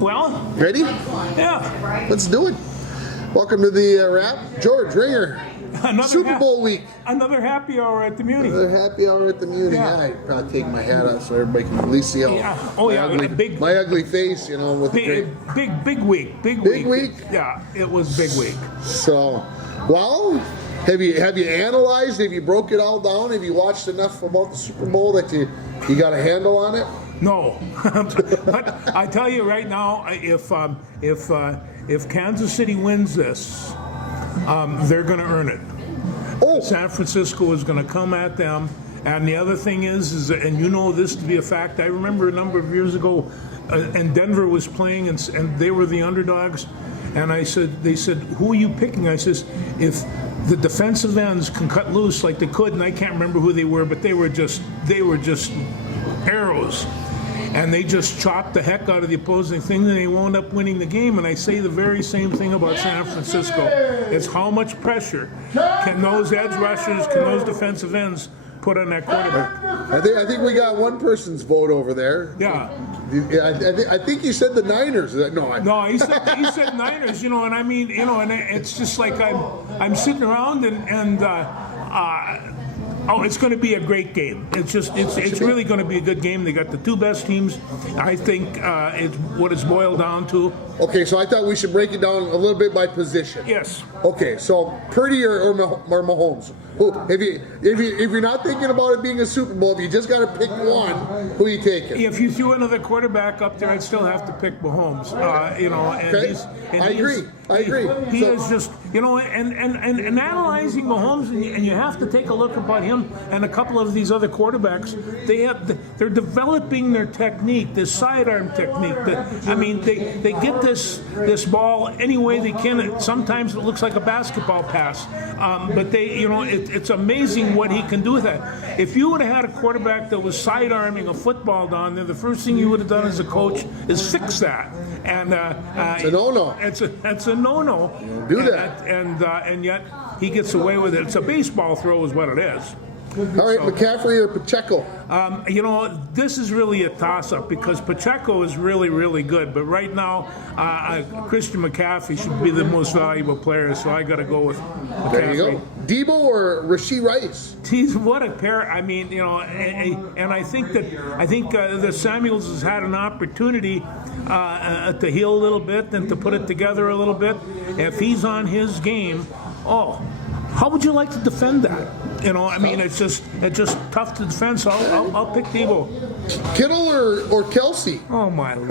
Well, Ready? yeah. Let's do it. Welcome to the wrap. George Ringer. Super Bowl week. Another happy hour at the Muni. Another happy hour at the Muni. Yeah. I'd probably take my hat off so everybody can at least see how my ugly face, you know, with the great. Big week. Big week. Yeah, it was big week. So, well, have you analyzed? Have you broke it all down? Have you watched enough about the Super Bowl that you got a handle on it? No, but I tell you right now, if Kansas City wins this, they're going to earn it. Oh, San Francisco is going to come at them. And the other thing is, and you know this to be a fact, I remember a number of years ago, and Denver was playing, and they were the underdogs. And they said, who are you picking? I says, if the defensive ends can cut loose like they could, and I can't remember who they were, but they were just arrows. And they just chopped the heck out of the opposing thing, and they wound up winning the game. And I say the very same thing about San Francisco. It's how much pressure can those edge rushers, can those defensive ends put on that quarterback? I think we got one person's vote over there. Yeah. I think he said the Niners. No, he said Niners. You know, and I mean, you know, and it's just like I'm sitting around and oh, it's going to be a great game. It's really going to be a good game. They got the two best teams. I think it's what it's boiled down to. Okay, so I thought we should break it down a little bit by position. Yes. Okay, so Purdy or Mahomes. If you're not thinking about it being a Super Bowl, if you just got to pick one, who are you taking? If you threw another quarterback up there, I'd still have to pick Mahomes. You know, and okay. I agree. He is just, you know, and analyzing Mahomes, and you have to take a look about him and a couple of these other quarterbacks. They're developing their technique, this sidearm technique. They get this ball any way they can. Sometimes it looks like a basketball pass, but it's amazing what he can do with that. If you would have had a quarterback that was sidearming a football down there, the first thing you would have done as a coach is fix that. And it's a no-no. It's a no-no. Do that. And yet he gets away with it. It's a baseball throw, is what it is. All right, so, McCaffrey or Pacheco? You know, this is really a toss-up because Pacheco is really, really good. But right now, Christian McCaffrey should be the most valuable player, so I got to go with McCaffrey. There you go. Debo or Rashee Rice? What a pair! I mean, you know, and I think that Samuels has had an opportunity to heal a little bit and to put it together a little bit. If he's on his game, how would you like to defend that? You know, I mean, it's just tough to defend. So I'll pick Debo. Kittle or Kelsey? Oh my Lord.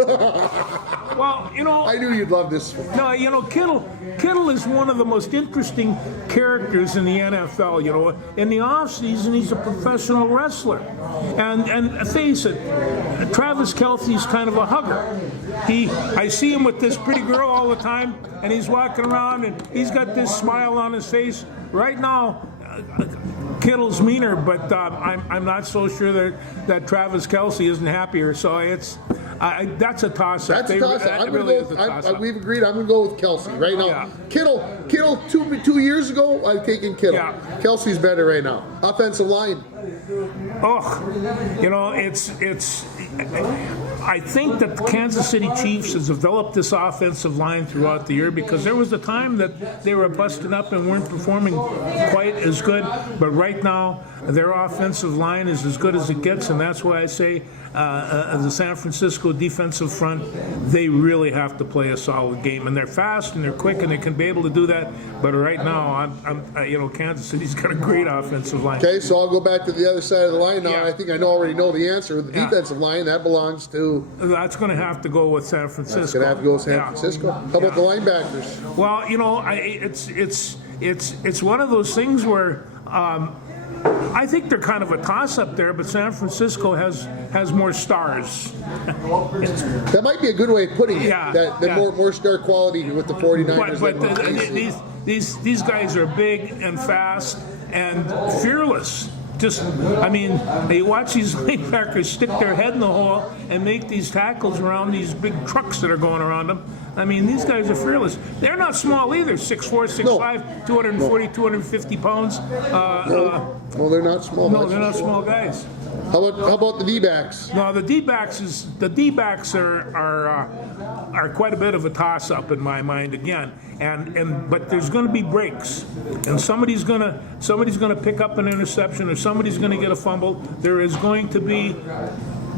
Well, you know, I knew you'd love this one. No, you know, Kittle is one of the most interesting characters in the NFL. You know, in the offseason, he's a professional wrestler, and face it, Travis Kelce's kind of a hugger. I see him with this pretty girl all the time, and he's walking around, and he's got this smile on his face. Right now, Kittle's meaner, but I'm not so sure that Travis Kelce isn't happier. So that's a toss-up. That's a toss-up. We've agreed. I'm going to go with Kelce right now. Yeah. Kittle. 2 years ago, I've taken Kittle. Yeah. Kelsey's better right now. Offensive line. Oh, you know, I think that the Kansas City Chiefs has developed this offensive line throughout the year because there was a time that they were busting up and weren't performing quite as good. But right now, their offensive line is as good as it gets, and that's why I say the San Francisco defensive front, they really have to play a solid game. And they're fast and they're quick and they can be able to do that. But right now, Kansas City's got a great offensive line. Okay, so I'll go back to the other side of the line now. Yeah. I think I already know the answer. The defensive line, that belongs to... That's going to have to go with San Francisco. That's going to have to go with San Francisco. How about the linebackers? Well, you know, it's one of those things where... I think they're kind of a toss-up there, but San Francisco has more stars. That might be a good way of putting it. More star quality with the 49ers. But these guys are big and fast and fearless. They watch these linebackers stick their head in the hole and make these tackles around these big trucks that are going around them. I mean, these guys are fearless. They're not small either. 6'4", 6'5", 240, 250 pounds. Well, they're not small. No, they're not small guys. How about the D-backs? No, the D-backs are are quite a bit of a toss-up in my mind again. But there's going to be breaks, and somebody's going to pick up an interception, or somebody's going to get a fumble. There is going to be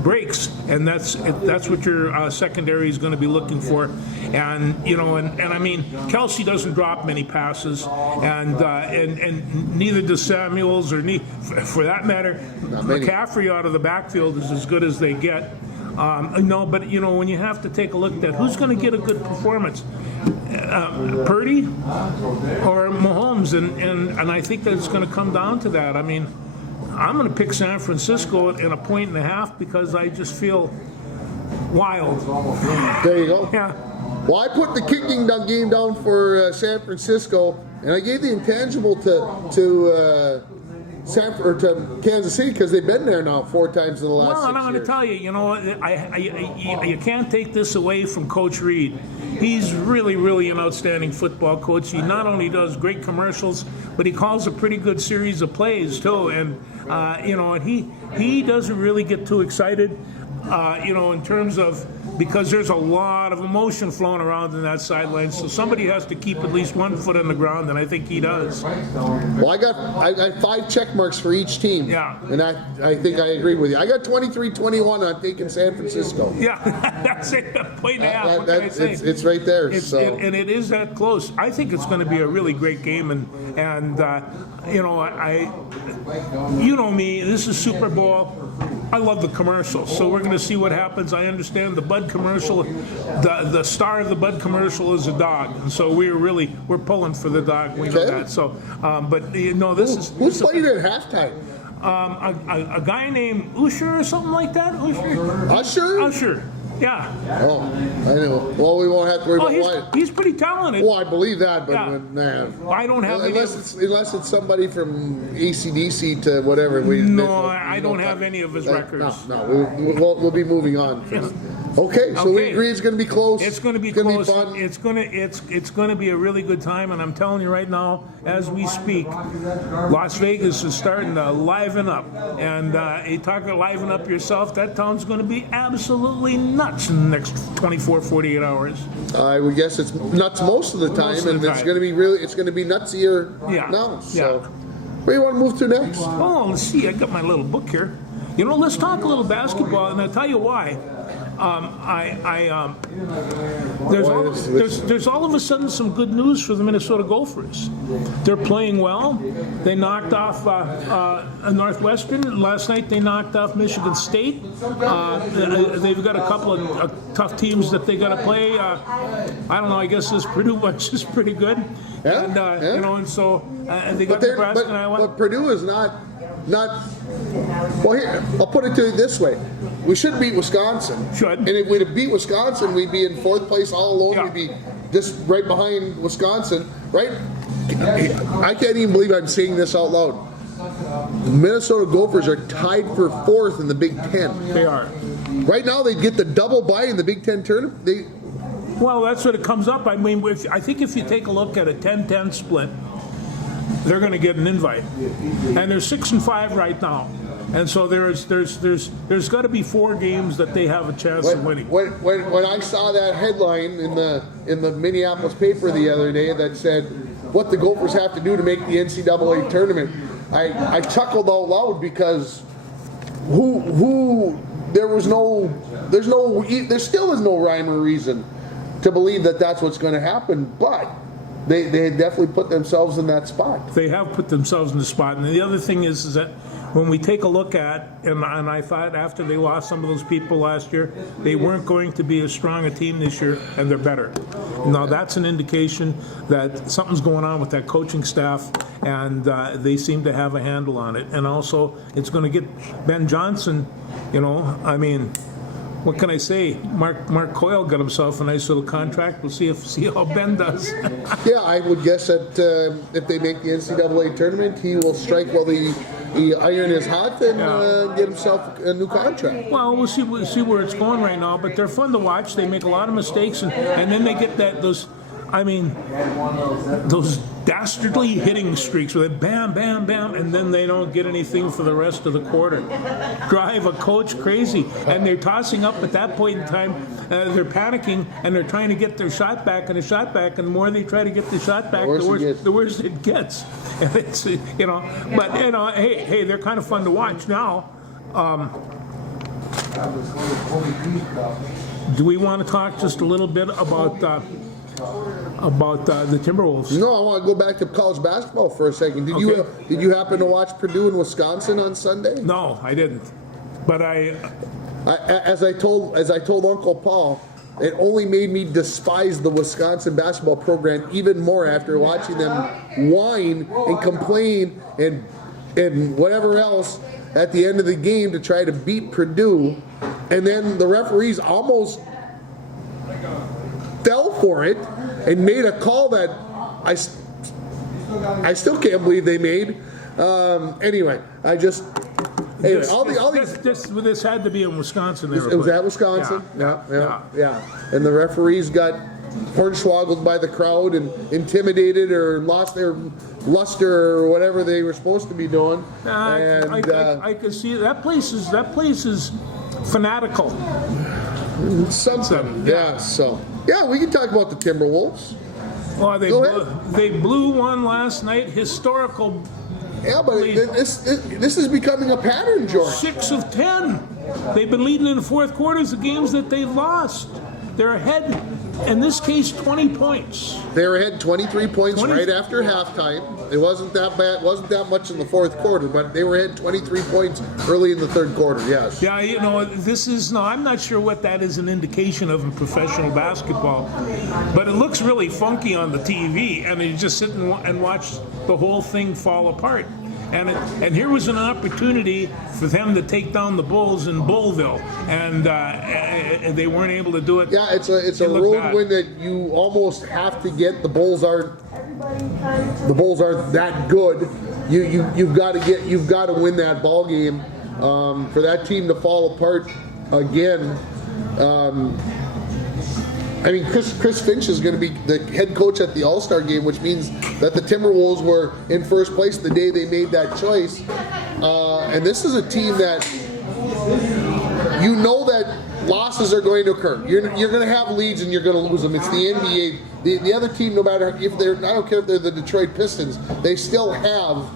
breaks, and that's what your secondary is going to be looking for. And I mean, Kelsey doesn't drop many passes, and neither does Samuels, or for that matter, McCaffrey out of the backfield is as good as they get. No, but when you have to take a look at who's going to get a good performance, Purdy or Mahomes, and I think that it's going to come down to that. I mean, I'm going to pick San Francisco in 1.5 because I just feel wild. There you go. Yeah. Well, I put the kicking game down for San Francisco, and I gave the intangible to Kansas City because they've been there now 4 times in the last 6 years. Well, and I'm going to tell you, you can't take this away from Coach Reed. He's really, really an outstanding football coach. He not only does great commercials, but he calls a pretty good series of plays too. And and he doesn't really get too excited, in terms of, because there's a lot of emotion flowing around in that sideline. So somebody has to keep at least 1 foot on the ground, and I think he does. Well, I got 5 check marks for each team. Yeah. And I think I agree with you. I got 23-21 on taking San Francisco. Yeah, that's it. 1.5. What can I say? It's right there. And it is that close. I think it's going to be a really great game, and you know me, this is Super Bowl. I love the commercials, so we're going to see what happens. I understand the Bud commercial, the star of the Bud commercial is a dog, and so we're pulling for the dog. We know that. So, who's playing at halftime? A guy named Usher or something like that. Usher. Yeah. Oh, I know. Well, we won't have to worry about he's pretty talented. Well, I believe that, but man, I don't have unless it's somebody from AC/DC to whatever. I don't have any of his records. No, we'll be moving on. Yeah. Okay, so we agree it's going to be close. It's going to be close. Fun. It's going to be a really good time, and I'm telling you right now, as we speak, Las Vegas is starting to liven up. And you talk about liven up yourself, that town's going to be absolutely nuts in the next 24, 48 hours. I would guess it's nuts most of the time, it's going to be it's going to be nutsier now. So, where do you want to move to next? Oh, let's see. I got my little book here. Let's talk a little basketball, and I'll tell you why. There's all of a sudden some good news for the Minnesota Gophers. They're playing well. They knocked off Northwestern last night. They knocked off Michigan State. They've got a couple of tough teams that they got to play. I don't know. I guess this Purdue bunch is pretty good. Yeah, and so they got Nebraska and Iowa. But Purdue is not. Well, here, I'll put it to you this way. We should beat Wisconsin. And if we'd have beat Wisconsin, we'd be in 4th place all alone. Yeah. We'd be just right behind Wisconsin, right? I can't even believe I'm saying this out loud. The Minnesota Gophers are tied for 4th in the Big Ten. They are. Right now, they get the double bye in the Big Ten tournament. Well, that's what it comes up. I mean, I think if you take a look at a 10-10 split, they're going to get an invite, and they're 6-5 right now, and so there's got to be 4 games that they have a chance of winning. When I saw that headline in the Minneapolis paper the other day that said what the Gophers have to do to make the NCAA tournament, I chuckled out loud because there still is no rhyme or reason to believe that that's what's going to happen, but. They definitely put themselves in that spot. They have put themselves in the spot. And the other thing is that when we take a look at, and I thought after they lost some of those people last year, they weren't going to be as strong a team this year, and they're better. Now that's an indication that something's going on with that coaching staff, and they seem to have a handle on it. And also, it's going to get Ben Johnson, what can I say? Mark Coyle got himself a nice little contract. We'll see how Ben does. Yeah, I would guess that if they make the NCAA tournament, he will strike while the iron is hot and get himself a new contract. Well, we'll see where it's going right now. But they're fun to watch. They make a lot of mistakes, and then they get those I mean, those dastardly hitting streaks where they bam, bam, bam, and then they don't get anything for the rest of the quarter. Drive a coach crazy. And they're tossing up at that point in time. They're panicking, and they're trying to get their shot back and a shot back. And the more they try to get the shot back, the worse it gets. And it's, but, hey, they're kind of fun to watch now. Do we want to talk just a little bit about the Timberwolves? No, I want to go back to college basketball for a second. Did you happen to watch Purdue and Wisconsin on Sunday? No, I didn't. But as I told Uncle Paul, it only made me despise the Wisconsin basketball program even more after watching them whine and complain and whatever else at the end of the game to try to beat Purdue, and then the referees almost fell for it and made a call that I still can't believe they made. Anyway, this had to be in Wisconsin. It was at Wisconsin. Yeah. And the referees got hornswoggled by the crowd and intimidated or lost their luster or whatever they were supposed to be doing. I could see that place is fanatical. Something. Yeah. So we can talk about the Timberwolves. Well, they blew one last night. Historical. Yeah, but this is becoming a pattern, George. 6 of 10. They've been leading in the fourth quarters of games that they've lost. They're ahead, in this case, 20 points. They were ahead 23 points right after halftime. It wasn't that bad. It wasn't that much in the fourth quarter, but they were ahead 23 points early in the third quarter, yes. Yeah, I'm not sure what that is an indication of in professional basketball, but it looks really funky on the TV, and you just sit and watch the whole thing fall apart. And here was an opportunity for them to take down the Bulls in Bullville, and they weren't able to do it. Yeah, it's a road win that you almost have to get. The Bulls aren't that good. You've got to win that ball game for that team to fall apart again. Chris Finch is going to be the head coach at the All-Star game, which means that the Timberwolves were in first place the day they made that choice. And this is a team that that losses are going to occur. You're going to have leads and you're going to lose them. It's the NBA. The other team, no matter if I don't care if they're the Detroit Pistons, they still have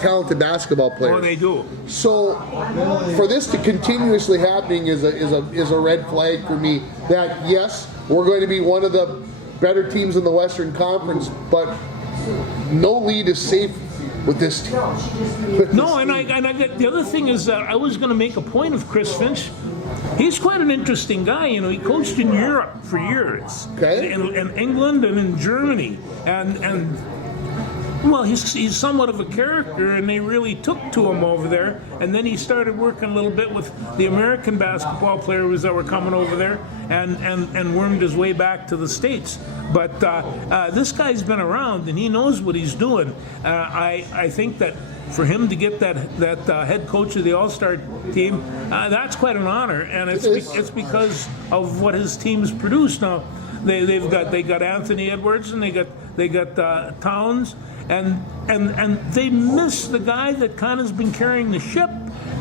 talented basketball players. Oh, they do. So, for this to continuously happening is a red flag for me. That yes, we're going to be one of the better teams in the Western Conference, but no lead is safe with this team. The other thing is that I was going to make a point of Chris Finch. He's quite an interesting guy. He coached in Europe for years, in England and in Germany, and. Well, he's somewhat of a character, and they really took to him over there. And then he started working a little bit with the American basketball players that were coming over there, and wormed his way back to the States. But this guy's been around, and he knows what he's doing. I think that for him to get that head coach of the All-Star team, that's quite an honor, and it's because of what his team's produced. Now, they got Anthony Edwards, and they got Towns. And they miss the guy that kind of has been carrying the ship,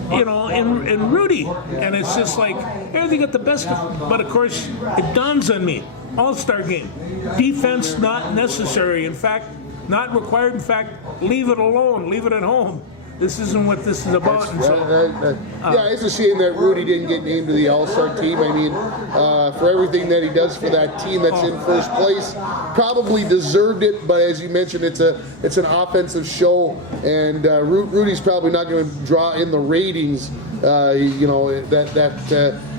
in Rudy. And it's just like, they got the best of, but of course, it dawns on me, All-Star game, defense not necessary. In fact, not required. In fact, leave it alone, leave it at home. This isn't what this is about. It's a shame that Rudy didn't get named to the All-Star team. For everything that he does for that team that's in first place, probably deserved it. But as you mentioned, it's an offensive show, and Rudy's probably not going to draw in the ratings. That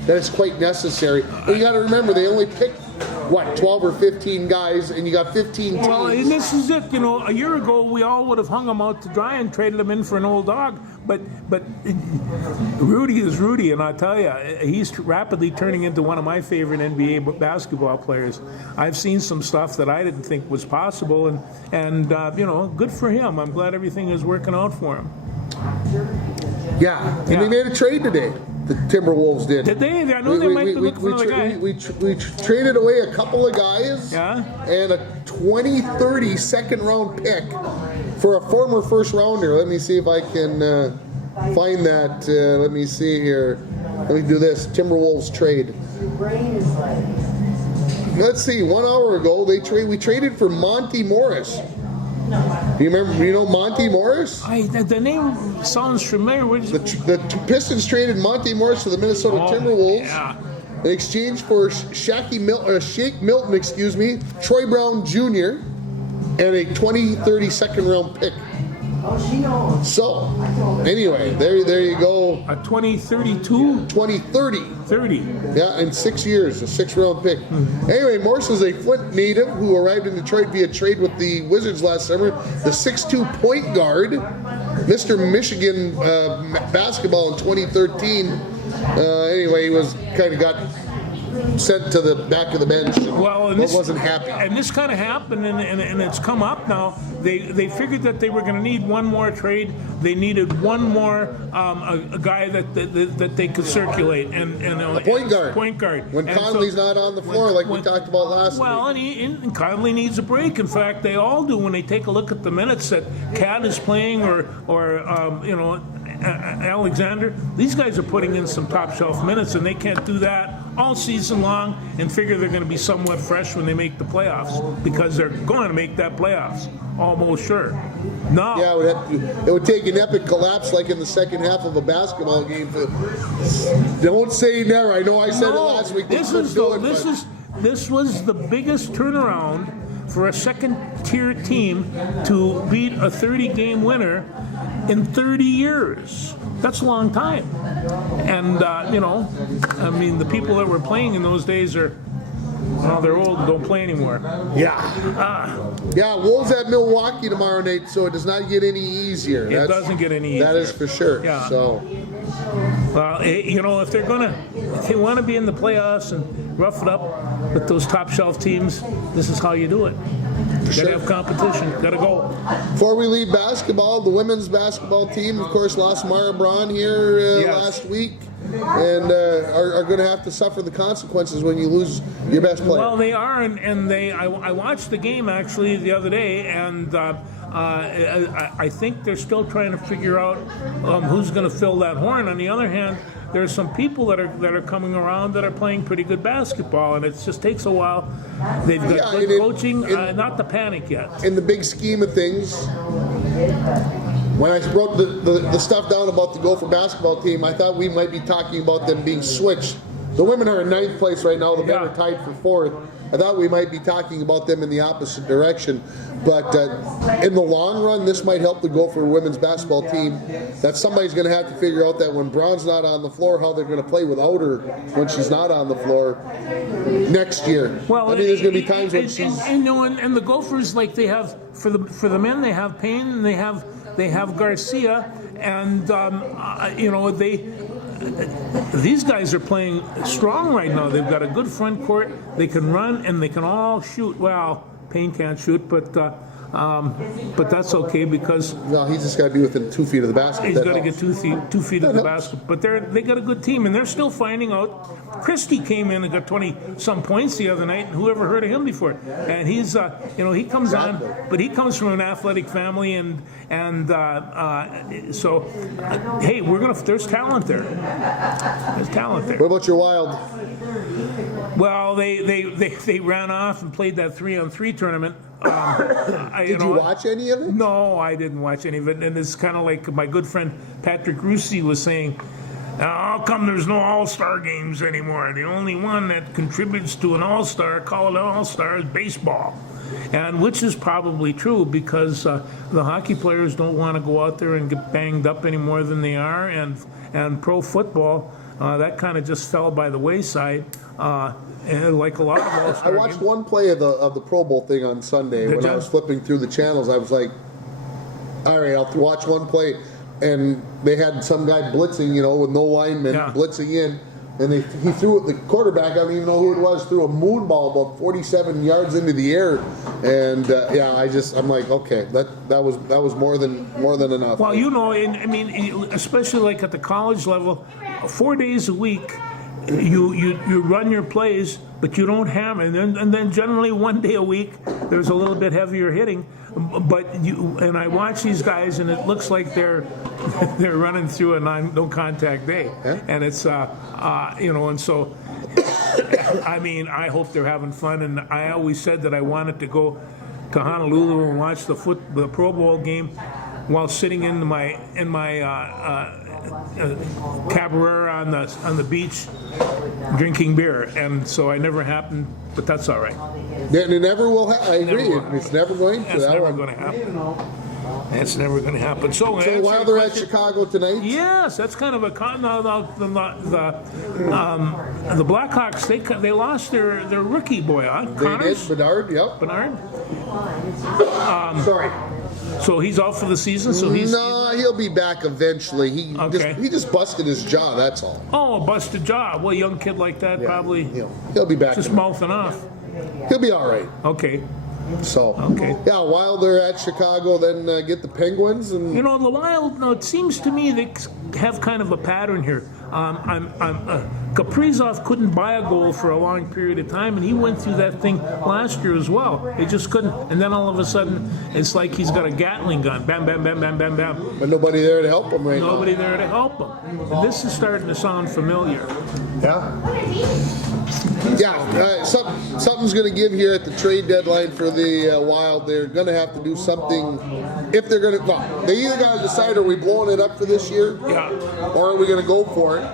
is quite necessary. But you got to remember, they only picked 12 or 15 guys, and you got 15 teams. Well, and this is it. A year ago, we all would have hung him out to dry and traded him in for an old dog. But Rudy is Rudy, and I'll tell you, he's rapidly turning into one of my favorite NBA basketball players. I've seen some stuff that I didn't think was possible, and good for him. I'm glad everything is working out for him. Yeah, and they made a trade today. The Timberwolves did. Did they? I know they might be looking for another guy. We traded away a couple of guys and a 2030 second round pick for a former first rounder. Let me see if I can find that. Let me see here. Let me do this. Timberwolves trade. Let's see. 1 hour ago, we traded for Monty Morris. Do you remember? You know Monty Morris? The name sounds familiar. The Pistons traded Monty Morris to the Minnesota Timberwolves in exchange for Shake Milton, Troy Brown Jr., and a 2030 second round pick. So, anyway, there you go. A 2032? 2030. 30. Yeah, in 6 years, a 6th round pick. Anyway, Morris is a Flint native who arrived in Detroit via trade with the Wizards last summer. The 6'2" point guard, Mr. Michigan basketball in 2013. Anyway, he was kind of got sent to the back of the bench. Well, and wasn't happy. And this kind of happened, and it's come up now. They figured that they were going to need one more trade. They needed one more a guy that they could circulate and a point guard. Point guard. When Conley's not on the floor, we talked about last week. Well, and Conley needs a break. In fact, they all do when they take a look at the minutes that Cat is playing, or Alexander. These guys are putting in some top shelf minutes, and they can't do that all season long and figure they're going to be somewhat fresh when they make the playoffs, because they're going to make that playoffs, almost sure. No. Yeah, it would take an epic collapse like in the second half of a basketball game. Don't say never. I know I said it last week. This was the biggest turnaround for a second-tier team to beat a 30-game winner in 30 years. That's a long time. And, the people that were playing in those days are, they're old and don't play anymore. Yeah, Wolves at Milwaukee tomorrow night, so it does not get any easier. It doesn't get any easier. That is for sure. Yeah. So. Well, if they want to be in the playoffs and rough it up with those top shelf teams, this is how you do it. Gotta have competition. Gotta go. Before we leave basketball, the women's basketball team, of course, lost Mara Braun here last week, and are going to have to suffer the consequences when you lose your best player. Well, they are, and I watched the game actually the other day, and I think they're still trying to figure out who's going to fill that horn. On the other hand, there's some people that are coming around that are playing pretty good basketball, and it just takes a while. They've got good coaching, not to panic yet. In the big scheme of things, when I wrote the stuff down about the Gopher basketball team, I thought we might be talking about them being switched. The women are in 9th place right now. The men are tied for 4th. I thought we might be talking about them in the opposite direction. But in the long run, this might help the Gopher women's basketball team. That somebody's going to have to figure out that when Braun's not on the floor, how they're going to play without her when she's not on the floor next year. Well, there's going to be times when she's... And the Gophers, like they have, for the men, they have Payne, and they have Garcia, and these guys are playing strong right now. They've got a good front court. They can run and they can all shoot. Well, Payne can't shoot, but that's okay because he's just got to be within 2 feet of the basket. He's got to get 2 feet of the basket. But they got a good team, and they're still finding out. Christie came in and got 20-some points the other night, and who ever heard of him before? And he's he comes on, but he comes from an athletic family, and hey, there's talent there. There's talent there. What about your Wild? Well, they ran off and played that 3-on-3 tournament. Did you watch any of it? No, I didn't watch any of it. And it's kind of like my good friend Patrick Russi was saying, how come there's no All-Star games anymore? The only one that contributes to an All-Star, call it an All-Star, is baseball. And which is probably true because the hockey players don't want to go out there and get banged up any more than they are. And pro football, that kind of just fell by the wayside. And like a lot of All-Star I watched one play of the Pro Bowl thing on Sunday. When I was flipping through the channels, I was like, all right, I'll watch one play. And they had some guy blitzing, with no linemen, blitzing in. and he threw it. The quarterback, I don't even know who it was, threw a moon ball about 47 yards into the air, and I'm like, okay, that was more than enough. Well, I mean, especially like at the college level, 4 days a week, you run your plays, but you don't hammer, and then generally 1 day a week there's a little bit heavier hitting. But I watch these guys, and it looks like they're running through a no contact day, and it's and so I mean, I hope they're having fun, and I always said that I wanted to go to Honolulu and watch the Pro Bowl game while sitting in my cabaret on the beach drinking beer, and so I never happened, but that's all right. It never will happen. I agree. It's never going to. It's never going to happen. It's never going to happen. So while they're at Chicago tonight? Yes, that's kind of a the Blackhawks. They lost their rookie boy, Connors? They did. Bedard. Yep. Bedard. Sorry. So he's out for the season. So he'll be back eventually. He just busted his jaw. That's all. Oh, busted jaw. Well, a young kid like that probably. He'll be back. Just mouthing off. He'll be all right. Okay. So while they're at Chicago, then get the Penguins and the Wild. No, it seems to me they have kind of a pattern here. Kaprizov couldn't buy a goal for a long period of time, and he went through that thing last year as well. They just couldn't, and then all of a sudden, it's like he's got a Gatling gun, bam, bam, bam, bam, bam, bam. But nobody there to help him right now. Nobody there to help him. And this is starting to sound familiar. Something's going to give here at the trade deadline for the Wild. They're going to have to do something. If they're going to, they either got to decide, are we blowing it up for this year, or are we going to go for it?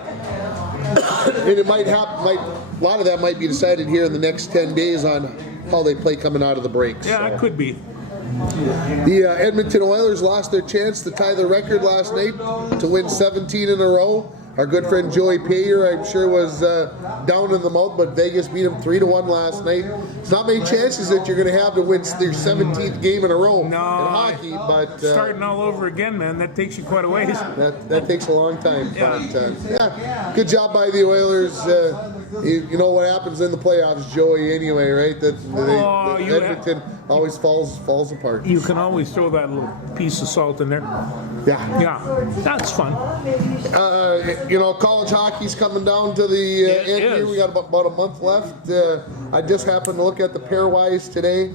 And it might happen. A lot of that might be decided here in the next 10 days on how they play coming out of the breaks. Yeah, it could be. The Edmonton Oilers lost their chance to tie the record last night to win 17 in a row. Our good friend Joey Payer, I'm sure, was down in the mouth, but Vegas beat him 3-1 last night. It's not many chances that you're going to have to win their 17th game in a row in hockey, but starting all over again, man, that takes you quite a ways. That takes a long time. Yeah. But, good job by the Oilers. You know what happens in the playoffs, Joey, anyway, right? Edmonton always falls apart. You can always throw that little piece of salt in there. Yeah, that's fun. College hockey's coming down to the end here. We got about a month left. I just happened to look at the pairwise today.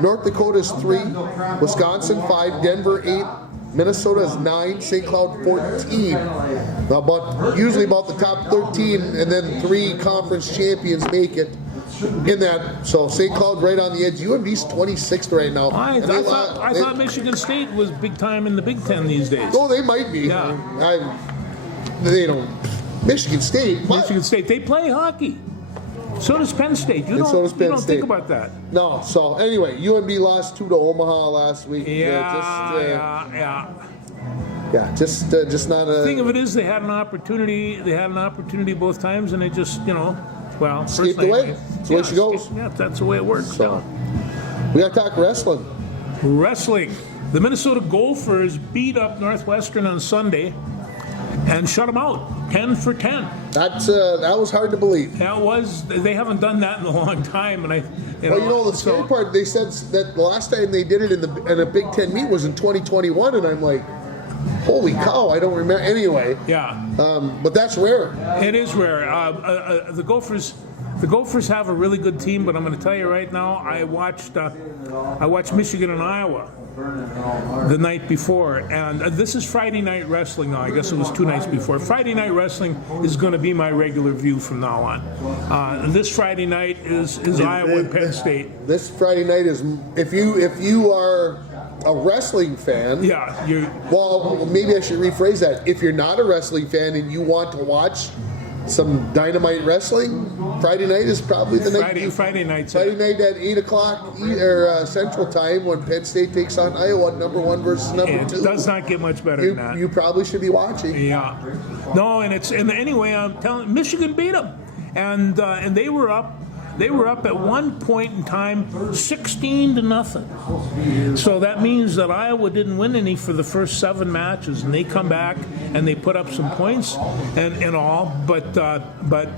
North Dakota's 3, Wisconsin 5, Denver 8, Minnesota is 9, St. Cloud 14. Usually about the top 13, and then 3 conference champions make it in that. So St. Cloud right on the edge. UMD's 26th right now. I thought Michigan State was big time in the Big Ten these days. Oh, they might be. Yeah. They don't. Michigan State. They play hockey. So does Penn State. You don't think about that. No. So anyway, UMD lost 2 to Omaha last week. Just not a. The thing of it is, they had an opportunity. They had an opportunity both times, and they just, escaped away. That's the way she goes. Yeah, that's the way it works. So we got to talk wrestling. The Minnesota Gophers beat up Northwestern on Sunday and shut them out, 10 for 10. That was hard to believe. That was. They haven't done that in a long time, and the scary part, they said that the last time they did it in a Big Ten meet was in 2021, and I'm like, holy cow, I don't remember. Anyway. Yeah. But that's rare. It is rare. The Gophers have a really good team, but I'm going to tell you right now, I watched Michigan and Iowa the night before, and this is Friday Night Wrestling now. I guess it was 2 nights before. Friday Night Wrestling is going to be my regular view from now on. This Friday night is Iowa and Penn State. This Friday night is, if you are a wrestling fan. Well, maybe I should rephrase that. If you're not a wrestling fan and you want to watch some Dynamite Wrestling, Friday night is probably the night. Friday night at 8 o'clock Central Time when Penn State takes on Iowa, number 1 versus number 2. It does not get much better than that. You probably should be watching. Yeah. No, and anyway, I'm telling Michigan beat them, and they were up. They were up at one point in time 16-0. So that means that Iowa didn't win any for the first 7 matches, and they come back and they put up some points and all, but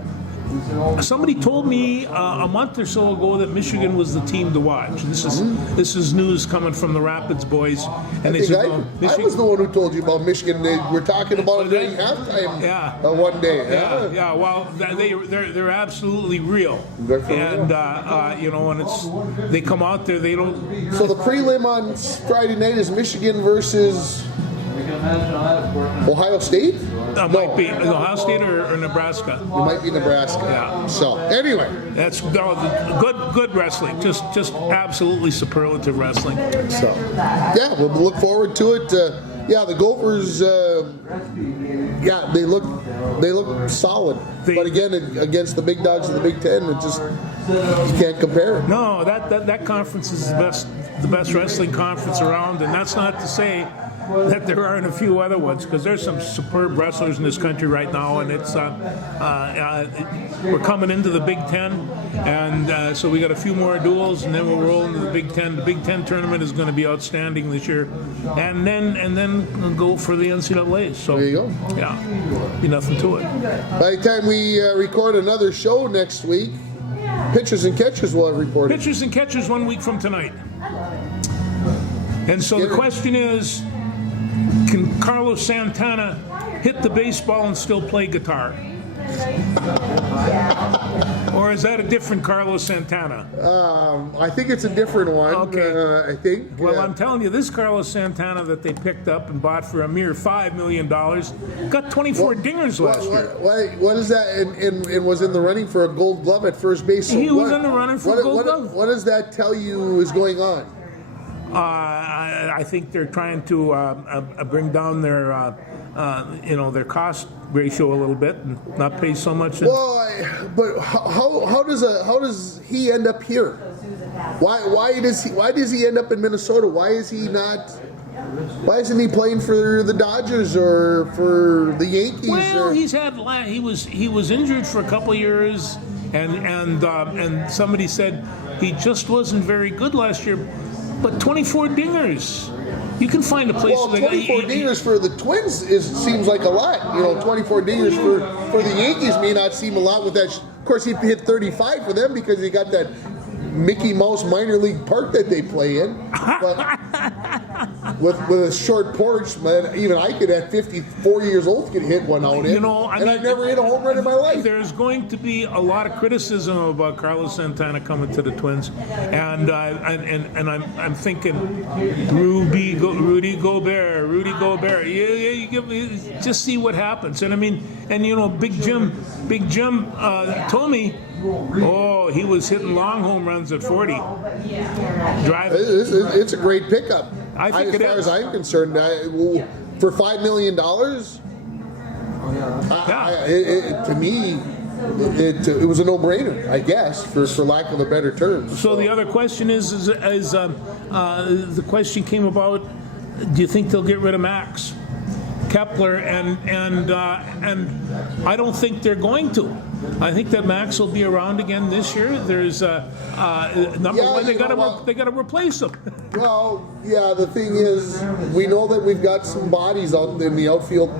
somebody told me a month or so ago that Michigan was the team to watch. This is news coming from the Rapids boys, and they said, I was the one who told you about Michigan. They were talking about it during halftime one day. Yeah. Well, they're absolutely real, and you know, when they come out there, they don't. So the prelim on Friday night is Michigan versus Ohio State. Might be Ohio State or Nebraska. It might be Nebraska. Yeah. So anyway, that's good wrestling. Just absolutely superlative wrestling. So yeah, we'll look forward to it. The Gophers. They look solid. But again, against the big dogs of the Big Ten, it just you can't compare it. No, that conference is the best wrestling conference around, and that's not to say that there aren't a few other ones, because there's some superb wrestlers in this country right now, and it's we're coming into the Big Ten, and so we got a few more duels, and then we'll roll into the Big Ten. The Big Ten tournament is going to be outstanding this year, and then we'll go for the NCAA. So there you go. Yeah, be nothing to it. By the time we record another show next week, pitchers and catchers will have reported. Pitchers and catchers 1 week from tonight. And so the question is, can Carlos Santana hit the baseball and still play guitar? Or is that a different Carlos Santana? I think it's a different one. Okay. I think. Well, I'm telling you, this Carlos Santana that they picked up and bought for a mere $5 million got 24 dingers last year. What is that? And was in the running for a Gold Glove at first base. So he was in the running for a Gold Glove. What does that tell you is going on? I think they're trying to bring down their their cost ratio a little bit and not pay so much. But how does he end up here? Why does he end up in Minnesota? Why isn't he playing for the Dodgers or for the Yankees? Well, he was injured for a couple of years, and somebody said he just wasn't very good last year. But 24 dingers, you can find a place. Well, 24 dingers for the Twins seems like a lot. 24 dingers for the Yankees may not seem a lot with that. Of course, he hit 35 for them because he got that Mickey Mouse minor league park that they play in. But with a short porch, man, even I could at 54 years old could hit one out in. I've never hit a home run in my life. There's going to be a lot of criticism about Carlos Santana coming to the Twins, and I'm thinking Rudy Gobert. Yeah, just see what happens. And I mean, Big Jim told me. Oh, he was hitting long home runs at 40. Driving. It's a great pickup. I think as far as I'm concerned, for $5 million, to me, it was a no-brainer, I guess, for lack of a better term. So the other question is the question came about: do you think they'll get rid of Max Kepler? And I don't think they're going to. I think that Max will be around again this year. There's number one, they got to replace him. Well, yeah. The thing is, we know that we've got some bodies out in the outfield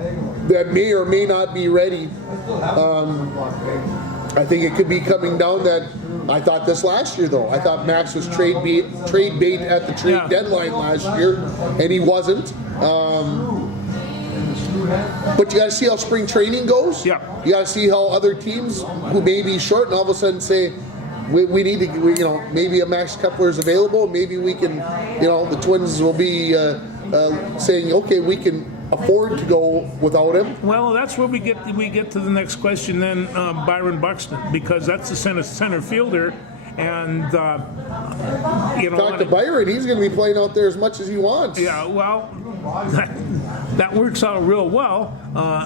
that may or may not be ready. I think it could be coming down that. I thought this last year, though. I thought Max was trade bait at the trade deadline last year, and he wasn't. But you got to see how spring training goes. Yeah. You got to see how other teams who may be short and all of a sudden say, we need to, maybe a Max Kepler is available. Maybe we can, the Twins will be saying, okay, we can afford to go without him. Well, that's where we get to the next question then, Byron Buxton, because that's the center fielder. And talk to Byron, he's going to be playing out there as much as he wants. Yeah, well, that works out real well.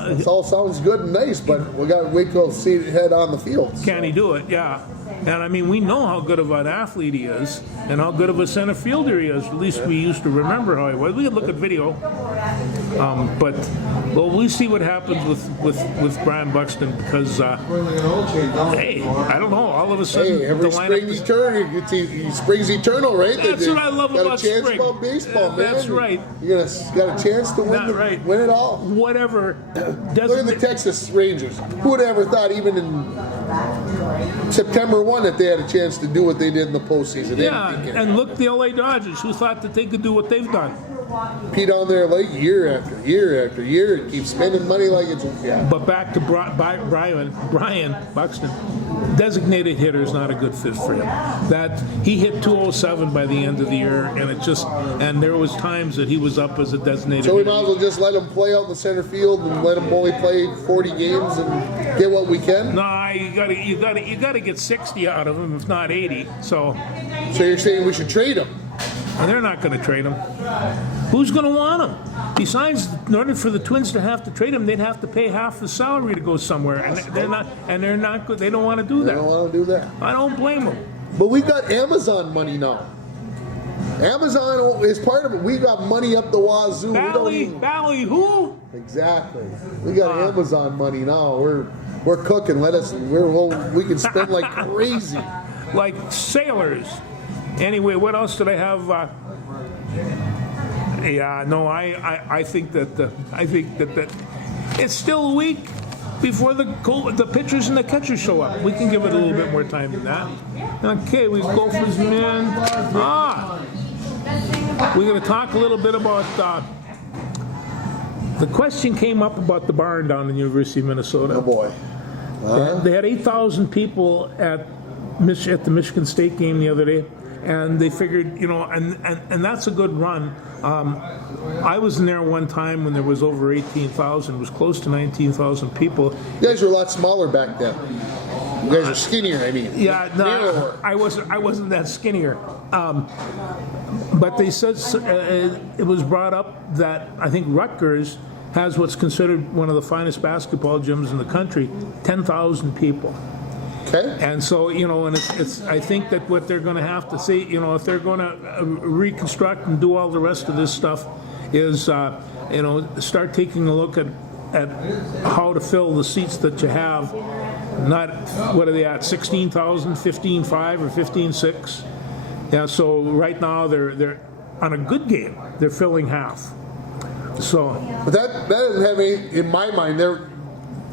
It all sounds good and nice, but we got to wait till see it head on the field. Can he do it? Yeah. And I mean, we know how good of an athlete he is, and how good of a center fielder he is. At least we used to remember how he was. We could look at video. But well, we see what happens with Brian Buxton because hey, I don't know. All of a sudden, Hey, every the lineup spring's eternal. Spring's eternal, right? That's what I love about spring. Got a chance spring. about baseball, man. That's right. You got a chance to win it all. Whatever. Look at the Texas Rangers. Who would have ever thought, even in September 1, that they had a chance to do what they did in the postseason? Yeah, and look, the LA Dodgers, who thought that they could do what they've done. Pete on there like year after year after year and keep spending money like it's But back to Brian Buxton, designated hitter is not a good fit for him. That he hit 207 by the end of the year, and there was times that he was up as a designated So we hitter. might as well just let him play out in the center field and let him only play 40 games and get what we can. Nah, you gotta get 60 out of him, if not 80. So you're saying we should trade him? and they're not going to trade him. Who's going to want him? Besides, in order for the Twins to have to trade him, they'd have to pay half the salary to go somewhere, and they're not. And they're not. They don't want to do that. They don't want to do that. I don't blame them. But we got Amazon money now. Amazon is part of it. We got money up the wazoo. Bally, who? Exactly. We got Amazon money now. We're cooking. We can spend like crazy. Like sailors. Anyway, what else did I have? I think that it's still a week before the pitchers and the catchers show up. We can give it a little bit more time than that. Okay, we Gophers, man. We're going to talk a little bit about. The question came up about the barn down in the University of Minnesota. Oh boy. They had 8,000 people at the Michigan State game the other day, and they figured, and that's a good run. I was in there one time when there was over 18,000. It was close to 19,000 people. You guys were a lot smaller back then. You guys are skinnier, I mean. Yeah, no, I wasn't that skinnier. But they said it was brought up that I think Rutgers has what's considered one of the finest basketball gyms in the country, 10,000 people. Okay. And so, and it's I think that what they're going to have to see, if they're going to reconstruct and do all the rest of this stuff, is, start taking a look at how to fill the seats that you have. Not, what are they at, 16,000, 15,500 or 15,600? Yeah, so right now they're on a good game, they're filling half. So, but that doesn't have any, in my mind, that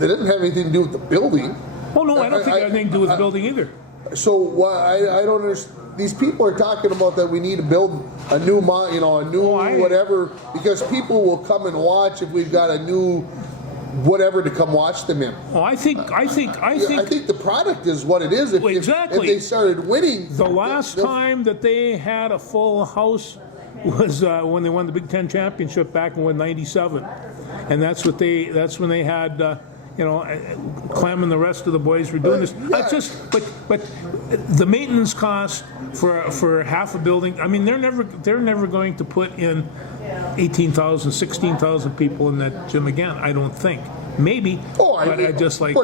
doesn't have anything to do with the building. Oh no, I don't think it has anything to do with the building either. So I don't understand. These people are talking about that we need to build a new, whatever, because people will come and watch if we've got a new whatever to come watch them in. Oh, I think the product is what it is. Exactly. If they started winning, the last time that they had a full house was when they won the Big Ten championship back in '97, and that's when they had. Clem and the rest of the boys were doing this. But the maintenance cost for half a building. I mean, they're never going to put in 18,000, 16,000 people in that gym again. I don't think. Maybe. But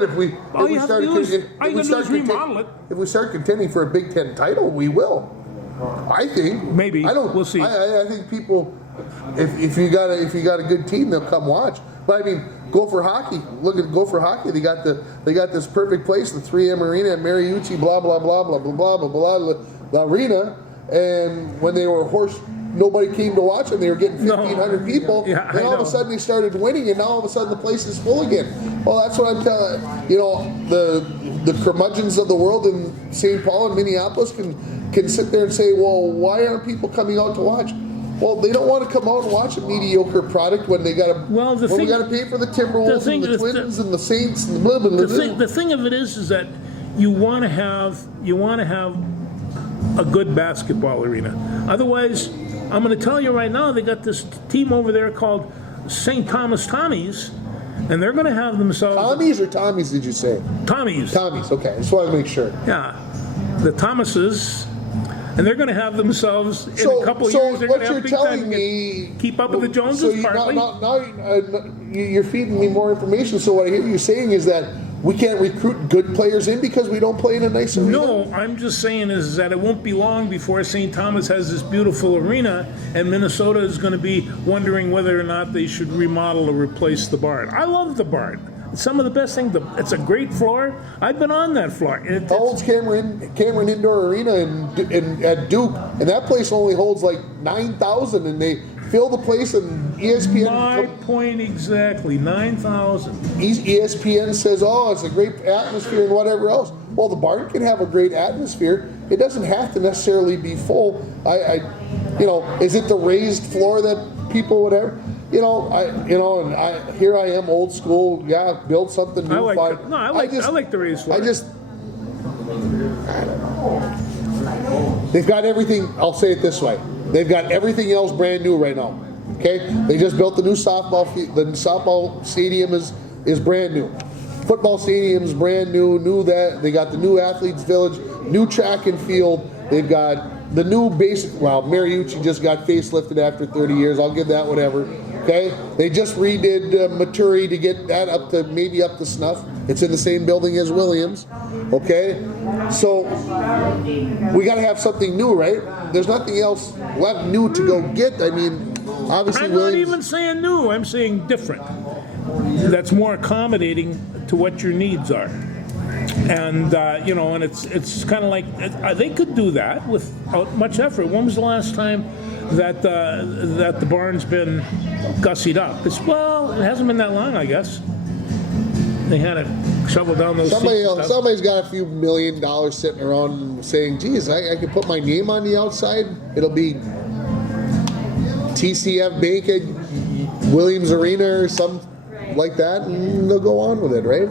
if we start contending for a Big Ten title, we will. I think. Maybe. We'll see. I think people, if you got a good team, they'll come watch. But I mean, Gopher Hockey. Look at Gopher Hockey. They got this perfect place, the 3M Arena at Mariucci, blah blah blah blah blah blah blah blah the arena. And when they were nobody came to watch them. They were getting 1,500 people. Yeah, then all of a sudden they started winning, and now all of a sudden the place is full again. Well, that's what I'm telling the curmudgeons of the world in St. Paul and Minneapolis can sit there and say, well, why aren't people coming out to watch? Well, they don't want to come out and watch a mediocre product when we got to pay for the Timberwolves and the Twins and the Saints and blah blah blah. The thing of it is that you want to have a good basketball arena. Otherwise, I'm going to tell you right now, they got this team over there called St. Thomas Tommies, and they're going to have themselves. Tommies or Tommies? Did you say? Tommies. Tommies. Okay, I just want to make sure. Yeah, the Thomases. And they're going to have themselves in a couple years. They're going to have big time to keep up with the Joneses. Now you're feeding me more information. So what I hear you saying is that we can't recruit good players in because we don't play in a nice arena? No, I'm just saying is that it won't be long before St. Thomas has this beautiful arena, and Minnesota is going to be wondering whether or not they should remodel or replace the barn. I love the barn. It's some of the best things. It's a great floor. I've been on that floor. How old's Cameron Indoor Arena at Duke? And that place only holds like 9,000, and they fill the place, and ESPN... My point exactly, 9,000. ESPN says, oh, it's a great atmosphere and whatever else. Well, the barn can have a great atmosphere. It doesn't have to necessarily be full. Is it the raised floor that people, whatever? Here I am, old school. Yeah, build something new. I like the raised floor. They've got everything. I'll say it this way: they've got everything else brand new right now. Okay, they just built the new softball. The softball stadium is brand new. Football stadium's brand new. They got the new athletes village, new track and field. They've got the new basic. Well, Mariucci just got facelifted after 30 years. I'll give that whatever. Okay, they just redid Maturi to get that up to snuff. It's in the same building as Williams. Okay, so we got to have something new, right? There's nothing else left new to go get. I mean, obviously, I'm not even saying new. I'm saying different. That's more accommodating to what your needs are. And and it's kind of like they could do that without much effort. When was the last time that the barn's been gussied up? It hasn't been that long, I guess. They had to shovel down those. Somebody's got a few $1 million sitting around saying, "Geez, I could put my name on the outside. It'll be TCF Bank at Williams Arena or some." Like that, and they'll go on with it, right?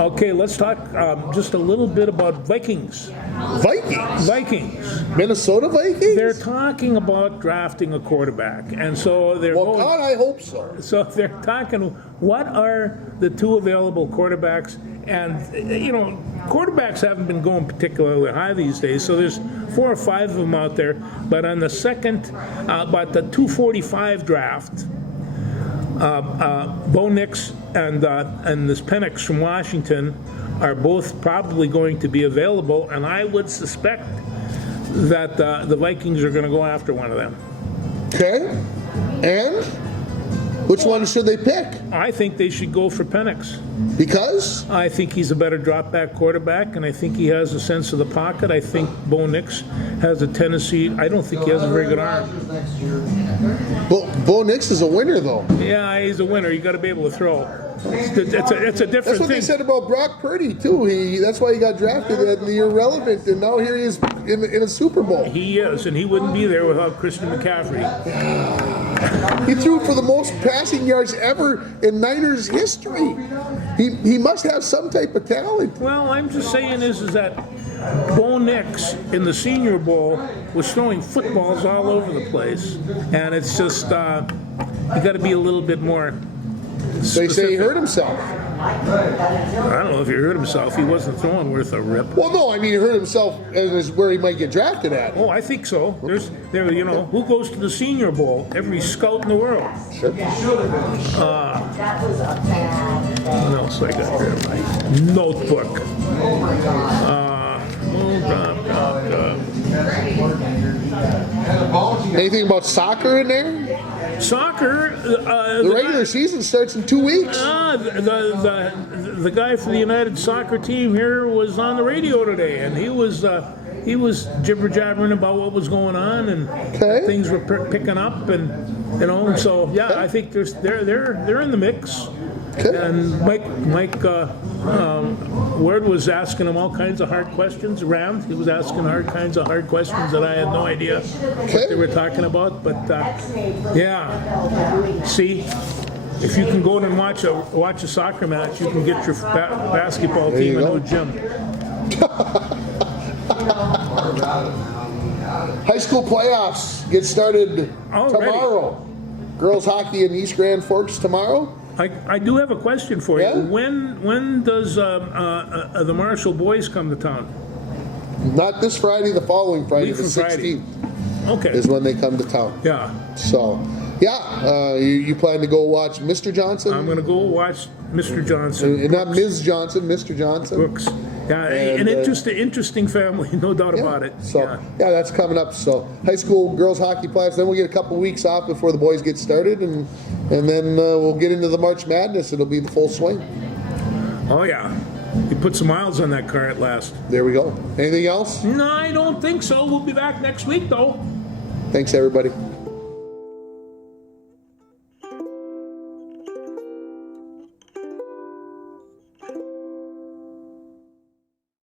Okay, let's talk just a little bit about Vikings. Vikings. Minnesota Vikings? They're talking about drafting a quarterback, and so they're going... God, I hope so. So they're talking, what are the two available quarterbacks? And, quarterbacks haven't been going particularly high these days, so there's 4 or 5 of them out there. But on the second, about the 245 draft, Bo Nix and this Penix from Washington are both probably going to be available, and I would suspect that the Vikings are going to go after one of them. Okay. And which one should they pick? I think they should go for Penix. Because? I think he's a better drop-back quarterback, and I think he has a sense of the pocket. I think Bo Nix has a tendency. I don't think he has a very good arm. Bo Nix is a winner, though. Yeah, he's a winner. You got to be able to throw. It's a different thing. That's what they said about Brock Purdy, too. That's why he got drafted at the irrelevant, and now here he is in a Super Bowl. He is, and he wouldn't be there without Christian McCaffrey. He threw for the most passing yards ever in Niners history. He must have some type of talent. Well, I'm just saying is that Bo Nix in the Senior Bowl was throwing footballs all over the place, and it's just you got to be a little bit more specific. They say he hurt himself. I don't know if he hurt himself. He wasn't throwing worth a rip. Well, no, I mean he hurt himself as where he might get drafted at. Oh, I think so. Who goes to the Senior Bowl? Every scout in the world. Sure. What else I got here? My notebook. Anything about soccer in there? Soccer. The regular season starts in 2 weeks. The guy for the United Soccer team here was on the radio today, and he was jibber jabbering about what was going on, and things were picking up, and so yeah, I think they're in the mix. Okay. And Mike Ward was asking him all kinds of hard questions around. He was asking hard questions that I had no idea what they were talking about. But yeah, see, if you can go and watch a soccer match, you can get your basketball team a new gym. High school playoffs get started tomorrow. Girls hockey in East Grand Forks tomorrow. I do have a question for you. Yeah? When does the Marshall boys come to town? Not this Friday, the following Friday, the 16th. Okay. Is when they come to town. Yeah. So, yeah, you plan to go watch Mr. Johnson? I'm going to go watch Mr. Johnson. And not Ms. Johnson, Mr. Johnson. Brooks. Yeah, And, an interesting family, no doubt about it. So yeah, that's coming up. So high school girls hockey playoffs. Then we'll get a couple weeks off before the boys get started, and then we'll get into the March Madness. It'll be the full swing. Oh yeah, you put some miles on that car at last. There we go. Anything else? No, I don't think so. We'll be back next week though. Thanks everybody.